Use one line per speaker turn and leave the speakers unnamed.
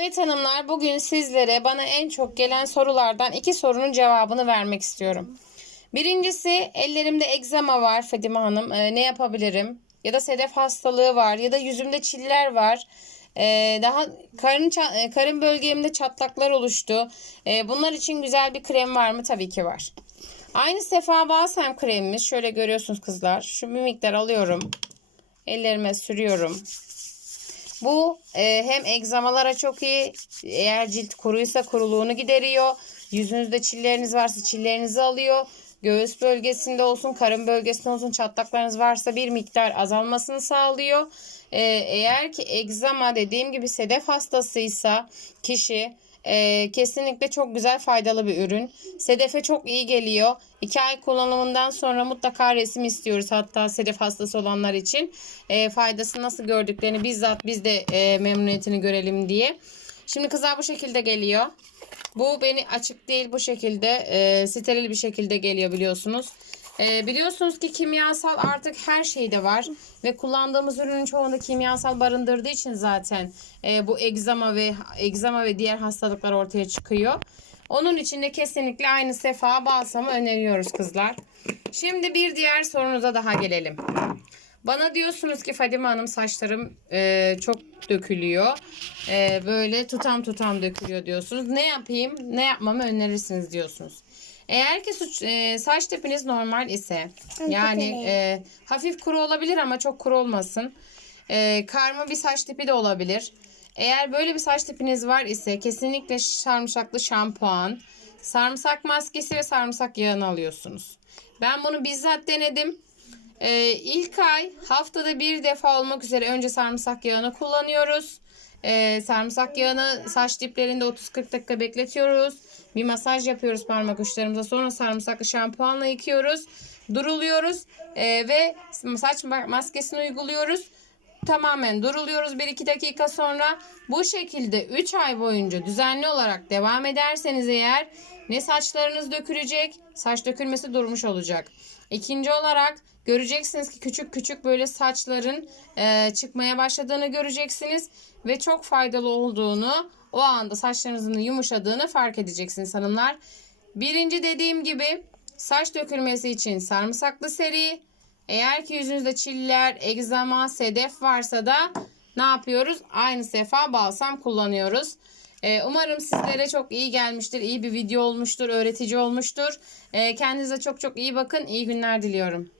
Evet hanımlar bugün sizlere bana en çok gelen sorulardan iki sorunun cevabını vermek istiyorum. Birincisi ellerimde egzama var Fadime Hanım Ee, ne yapabilirim? Ya da sedef hastalığı var ya da yüzümde çiller var. Ee, daha karın e, karın bölgemde çatlaklar oluştu. Ee, bunlar için güzel bir krem var mı? Tabii ki var. Aynı Sefa Balsam kremimiz şöyle görüyorsunuz kızlar. Şu bir miktar alıyorum. Ellerime sürüyorum. Bu e, hem egzamalara çok iyi. Eğer cilt kuruysa kuruluğunu gideriyor. Yüzünüzde çilleriniz varsa çillerinizi alıyor. Göğüs bölgesinde olsun, karın bölgesinde olsun çatlaklarınız varsa bir miktar azalmasını sağlıyor. E, eğer ki egzama dediğim gibi sedef hastasıysa kişi e, kesinlikle çok güzel faydalı bir ürün. Sedefe çok iyi geliyor. 2 ay kullanımından sonra mutlaka resim istiyoruz. Hatta sedef hastası olanlar için e, faydası nasıl gördüklerini bizzat biz de e, memnuniyetini görelim diye. Şimdi kızlar bu şekilde geliyor. Bu beni açık değil bu şekilde e, steril bir şekilde geliyor biliyorsunuz. E, biliyorsunuz ki kimyasal artık her şeyde var ve kullandığımız ürünün çoğunda kimyasal barındırdığı için zaten e, bu egzama ve egzama ve diğer hastalıklar ortaya çıkıyor. Onun için de kesinlikle aynı sefa balsamı öneriyoruz kızlar. Şimdi bir diğer sorunuza daha gelelim. Bana diyorsunuz ki Fadime Hanım saçlarım e, çok dökülüyor. E, böyle tutam tutam dökülüyor diyorsunuz. Ne yapayım? Ne yapmamı önerirsiniz diyorsunuz. Eğer ki suç, e, saç tipiniz normal ise yani e, hafif kuru olabilir ama çok kuru olmasın. E, karma bir saç tipi de olabilir. Eğer böyle bir saç tipiniz var ise kesinlikle sarımsaklı şampuan, sarımsak maskesi ve sarımsak yağını alıyorsunuz. Ben bunu bizzat denedim. Ee, ilk ay haftada bir defa olmak üzere önce sarımsak yağını kullanıyoruz. Ee, sarımsak yağını saç diplerinde 30-40 dakika bekletiyoruz. Bir masaj yapıyoruz parmak uçlarımıza. Sonra sarımsaklı şampuanla yıkıyoruz. Duruluyoruz ee, ve saç maskesini uyguluyoruz. Tamamen duruluyoruz 1-2 dakika sonra. Bu şekilde 3 ay boyunca düzenli olarak devam ederseniz eğer ne saçlarınız dökülecek, saç dökülmesi durmuş olacak. İkinci olarak göreceksiniz ki küçük küçük böyle saçların e, çıkmaya başladığını göreceksiniz ve çok faydalı olduğunu o anda saçlarınızın yumuşadığını fark edeceksiniz hanımlar. Birinci dediğim gibi saç dökülmesi için sarımsaklı seri. Eğer ki yüzünüzde çiller, egzama, sedef varsa da ne yapıyoruz? Aynı sefa balsam kullanıyoruz. Ee, umarım sizlere çok iyi gelmiştir. iyi bir video olmuştur. Öğretici olmuştur. Ee, kendinize çok çok iyi bakın. İyi günler diliyorum.